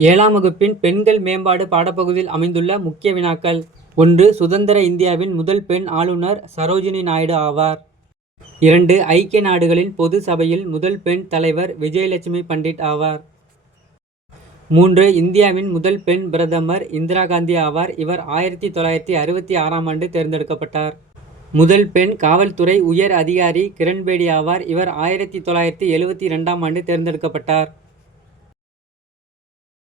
7ஆம் வகுப்பின் பெண்கள் மேம்பாடு பாடப்பகுதியில் அமைந்துள்ள முக்கிய வினாக்கள். 1. சுதந்திர இந்தியாவின் முதல் பெண் ஆளுநர் சரோஜினி நாயுடு ஆவார். 2. ஐக்கிய நாடுகளின் பொது சபையில் முதல் பெண் தலைவர் விஜயலட்சுமி பண்டிட் ஆவார். 3. இந்தியாவின் முதல் பெண் பிரதமர் இந்திரா காந்தி ஆவார். இவர் 1966ஆம் ஆண்டு தேர்ந்தெடுக்கப்பட்டார். முதல் பெண் காவல்துறை உயர் அதிகாரி கிரண்பேடி ஆவார். இவர் 1972ஆம் ஆண்டு தேர்ந்தெடுக்கப்பட்டார்.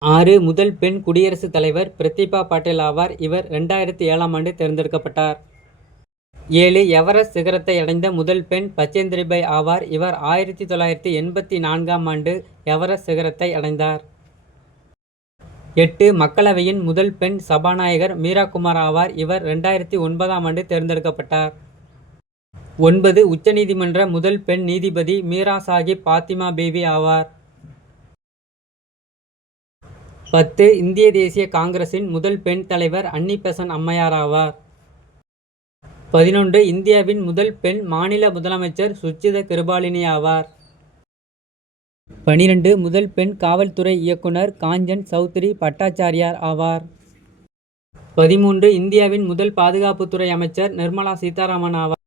6. முதல் பெண் குடியரசுத் தலைவர் பிரதிபா பாட்டீல் ஆவார். இவர் 2007ஆம் ஆண்டு தேர்ந்தெடுக்கப்பட்டார். 7. எவரெஸ்ட் சிகரத்தை அடைந்த முதல் பெண் பச்சேந்திரிபாய் ஆவார். இவர் 1984ஆம் ஆண்டு எவரெஸ்ட் சிகரத்தை அடைந்தார். 8. மக்களவையின் முதல் பெண் சபாநாயகர் மீரா குமார் ஆவார். இவர் 2009ஆம் ஆண்டு தேர்ந்தெடுக்கப்பட்டார். 9. உச்சநீதிமன்ற முதல் பெண் நீதிபதி மீரா சாஹிப் பாத்திமா பீவி ஆவார். 10. இந்திய தேசிய காங்கிரசின் முதல் பெண் தலைவர் அன்னி பெசன்ட் அம்மையார் ஆவார். 11. இந்தியாவின் முதல் பெண் மாநில முதலமைச்சர் சுர்ஜித கிருபாலினி ஆவார். 12. முதல் பெண் காவல்துறை இயக்குனர் காஞ்சன் சௌத்ரி பட்டாச்சாரியார் ஆவார். 13. இந்தியாவின் முதல் பாதுகாப்புத்துறை அமைச்சர் நிர்மலா சீதாராமன் ஆவார்.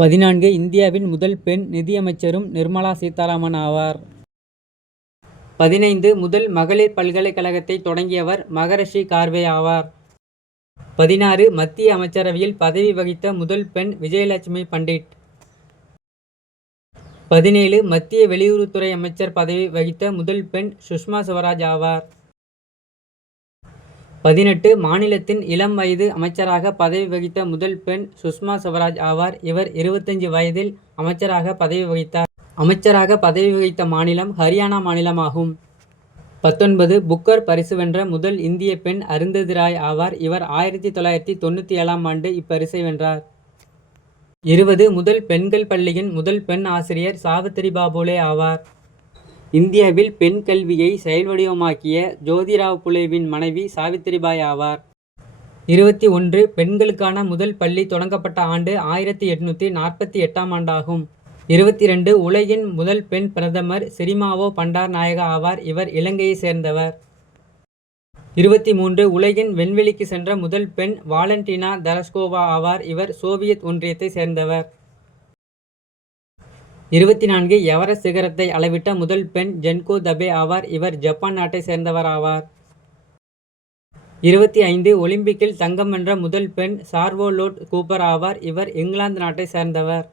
14. இந்தியாவின் முதல் பெண் நிதியமைச்சரும் நிர்மலா சீதாராமன் ஆவார். 15. முதல் மகளிர் பல்கலைக்கழகத்தை தொடங்கியவர் மகரிஷி கார்வே ஆவார். 16. மத்திய அமைச்சரவையில் பதவி வகித்த முதல் பெண் விஜயலட்சுமி பண்டிட். 17. மத்திய வெளியுறவுத்துறை அமைச்சர் பதவி வகித்த முதல் பெண் சுஷ்மா ஸ்வராஜ் ஆவார். 18. மாநிலத்தின் இளம் வயது அமைச்சராக பதவி வகித்த முதல் பெண் சுஷ்மா ஸ்வராஜ் ஆவார். இவர் 25 வயதில் அமைச்சராக பதவி வகித்தார். அமைச்சராக பதவி வகித்த மாநிலம் ஹரியானா மாநிலமாகும். 19. புக்கர் பரிசு வென்ற முதல் இந்திய பெண் அருந்ததி ராய் ஆவார். இவர் 1997ஆம் ஆண்டு இப்பரிசை வென்றார். 20. முதல் பெண்கள் பள்ளியின் முதல் பெண் ஆசிரியர் சாவித்திரிபா பூலே ஆவார். இந்தியாவில் பெண் கல்வியை செயல்வடிவமாக்கிய ஜோதிராவ் புலேவின் மனைவி சாவித்திரிபாய் ஆவார். 21. பெண்களுக்கான முதல் பள்ளி தொடங்கப்பட்ட ஆண்டு 1848ஆம் ஆண்டாகும். 22. உலகின் முதல் பெண் பிரதமர் சிரிமாவோ பண்டார் நாயகா ஆவார். இவர் இலங்கையை சேர்ந்தவர். 23. உலகின் விண்வெளிக்கு சென்ற முதல் பெண் வாலண்டினா தெரஸ்கோவா ஆவார். இவர் சோவியத் ஒன்றியத்தை சேர்ந்தவர். 24. எவரெஸ்ட் சிகரத்தை அளவிட்ட முதல் பெண் ஜென்கோ தபே ஆவார். இவர் ஜப்பான் நாட்டை சேர்ந்தவர் ஆவார். 25. ஒலிம்பிக்கில் தங்கம் வென்ற முதல் பெண் சார்வோலோட் கூப்பர் ஆவார். இவர் இங்கிலாந்து நாட்டை சேர்ந்தவர்.